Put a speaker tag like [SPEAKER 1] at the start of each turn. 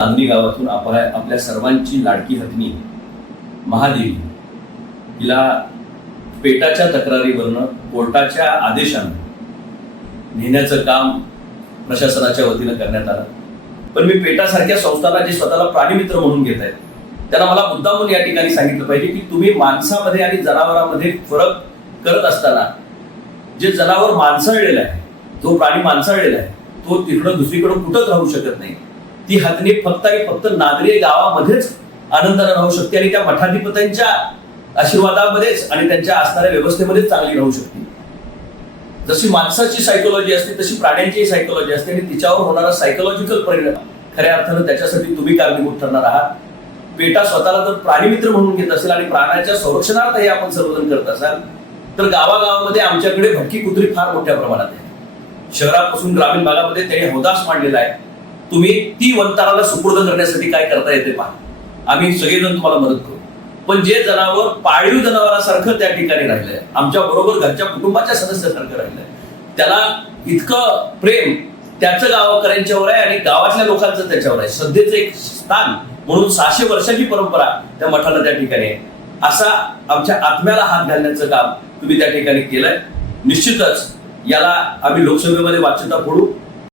[SPEAKER 1] चांदणी गावातून आपल्या आपल्या सर्वांची लाडकी हत्नी महादेवी. हिला पेटाच्या तक्रारीवरनं कोर्टाच्या आदेशानं नेण्याचं काम प्रशासनाच्या वतीनं करण्यात आलं. पण मी पेटासारख्या संस्थांना जे स्वतःला प्राणीमित्र म्हणून घेत आहेत त्यांना मला मुद्दामून या ठिकाणी सांगितलं पाहिजे की तुम्ही माणसामध्ये आणि जनावरांमध्ये फरक करत असताना जे जनावर माणसाळलेलं आहे जो प्राणी माणसाळलेला आहे तो तिकडं दुसरीकडं कुठंच राहू शकत नाही. ती हत्नी फक्त आणि फक्त नागरी गावामध्येच आनंदाला राहू शकते आणि त्या मठाधिपत्यांच्या आशीर्वादामध्येच आणि त्यांच्या असणाऱ्या व्यवस्थेमध्येच चांगली राहू शकते. जशी माणसाची सायकोलॉजी असते तशी प्राण्यांची सायकोलॉजी असते आणि तिच्यावर होणारा सायकोलॉजिकल परिणाम खऱ्या अर्थानं त्याच्यासाठी तुम्ही कारणीभूत ठरणार आहात. बेटा स्वतःला जर प्राणीमित्र म्हणून घेत असेल आणि प्राण्याच्या संरक्षणार्थ हे आपण सर्वजण करत असाल तर गावागावामध्ये आमच्याकडे भटकी कुत्री फार मोठ्या प्रमाणात आहे. शहरापासून ग्रामीण भागामध्ये त्यांनी हौदास मांडलेला आहे. तुम्ही ती वंताराला सुपूर्द करण्यासाठी काय करता येते पहा. आम्ही सगळेजण तुम्हाला मदत करू. पण जे जनावर पाळीव जनावरासारखं त्या ठिकाणी राहिलंय आमच्या बरोबर घरच्या कुटुंबाच्या सदस्यासारखं राहिलंय त्याला इतकं प्रेम त्याचं गावकऱ्यांच्यावर आहे आणि गावातल्या लोकांचं त्याच्यावर आहे. सध्याचं एक स्थान म्हणून सहाशे वर्षाची परंपरा त्या मठाला त्या ठिकाणी आहे. असा आमच्या आत्म्याला हात घालण्याचं काम तुम्ही त्या ठिकाणी केलंय. निश्चितच याला आम्ही लोकसभेमध्ये वाच्यता फोडू.